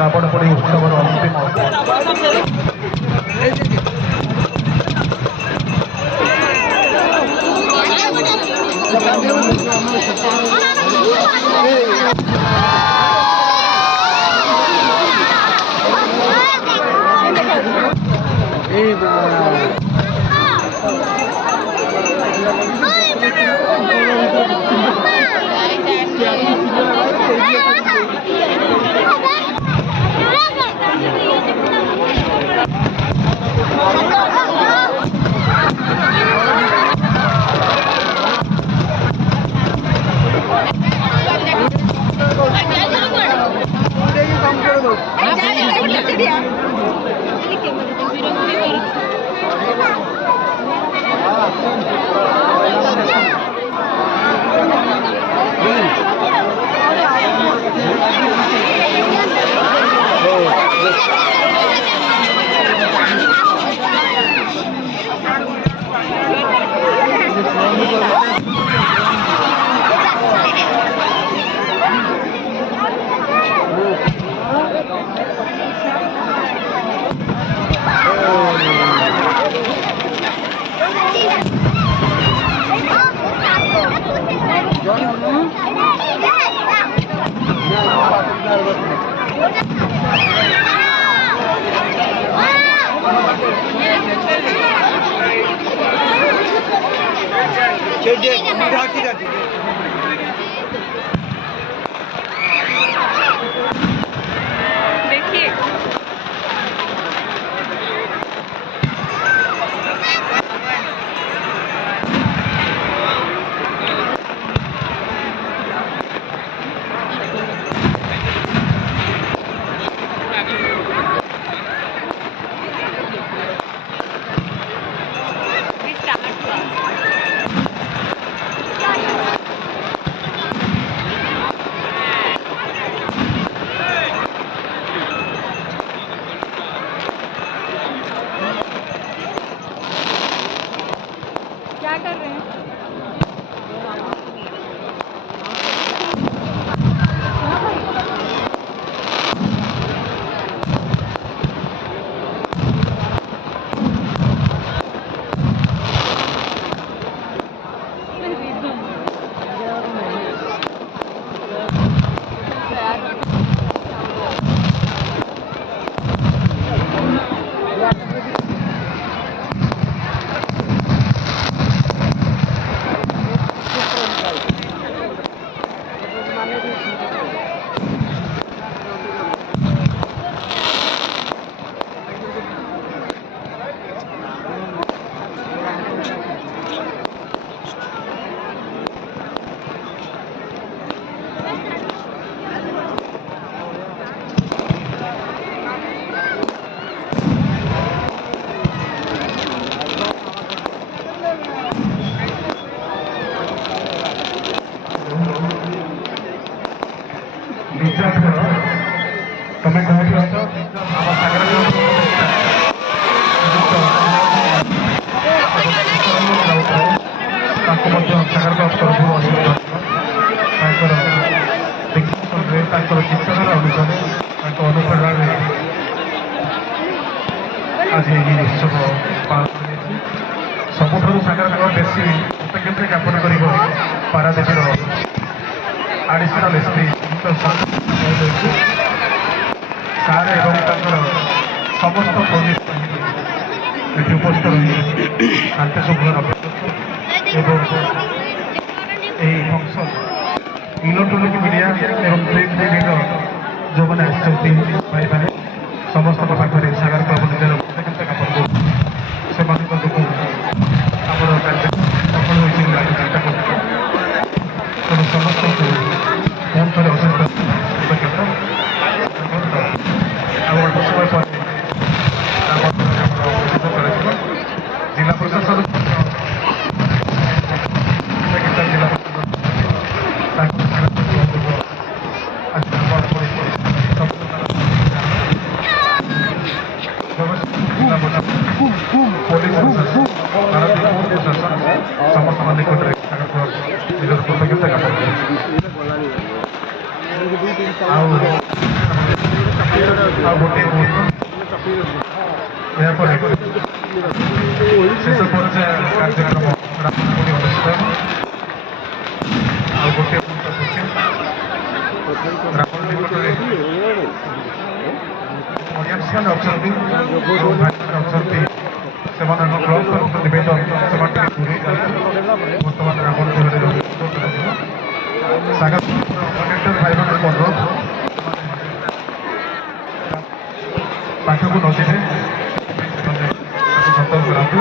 रावण पोड़ी उत्सव अंतिम तुम्हें चिंतनार अनुसार अनुप्रेरण आज ये उत्सव पालन सबुठ सागर बेसी कृतज्ञता ज्ञापन कर पारादीप आडिशनाल एसपी सार एवं समस्त पुलिस ये उपस्थित रही शांति शृंखला फंक्शन इलेक्ट्रोनिक मीडिया एवं प्रिंट मीडिया जो मैंने भाई मैंने समस्त पाखे सागर क्लब निजर कृतज्ञता ज्ञापन से आम कार्य सफल होता तेणु समस्त पुणी थे अशेष कृतज्ञता अल्प समय पर जिला प्रशासन जिला समस्त निकट निजर कृतज्ञता ज्ञापन ଆଉ ଗୋଟିଏ ମୁହୂର୍ତ୍ତ ଏହାପରେ ଶେଷ ପର୍ଯ୍ୟାୟ କାର୍ଯ୍ୟକ୍ରମ ରାମନବମୀ ଅନୁଷ୍ଠିତ ହେବ। ଆଉ ଗୋଟିଏ ମୁହୂର୍ତ୍ତ ସୂଚୀ ରାବଣ ନିକଟରେ ଅଡ଼ିଏନ୍ସମାନେ ଅଛନ୍ତି ଯେଉଁ ଭାଇମାନେ ଅଛନ୍ତି ସେମାନଙ୍କ କ୍ଲବ୍ ତରଫରୁ ନିବେଦନ ସେମାନେ ଟିକେ ଦୂରେଇ ଯାଆନ୍ତି। ବର୍ତ୍ତମାନ ରାବଣ ଦେହରେ କରାଯିବ। ସାଗର କନେକ୍ଟର ଭାଇମାନଙ୍କୁ ଅନୁରୋଧ ପାଖକୁ ନ ଯିବେ ସେମାନେ ତାକୁ ସତର୍କ କରାନ୍ତୁ।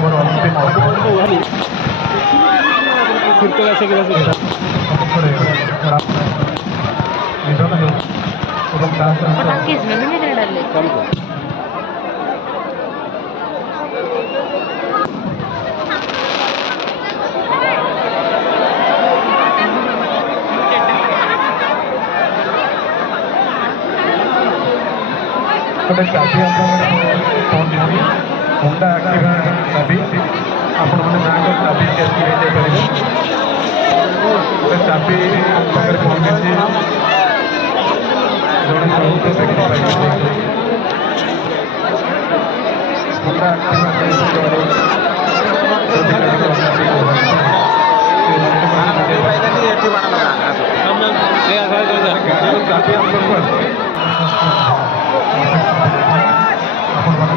ମହୋତ୍ସବର ଅନ୍ତିମ ସମ୍ମୁଖରେ ନିଧନ ହେଉଛି ଏବଂ ତା ସହିତ ଗୋଟେ ଚାବି ଆପଣମାନେ ମୁଣ୍ଡା ଆଖିବା ଚାବି ଆପଣମାନେ ମାଆଙ୍କ ଚାବି କେମିତି ହେଇଯାଇପାରିବେ ଗୋଟେ ଚାବି ଆମ ପାଖରେ ପହଞ୍ଚିଛି ଜଣେ ବହୁତ ଦେଖିପାରିବେ ମୁଣ୍ଡା ଆଖିବା ଚାବି ଆପଣଙ୍କୁ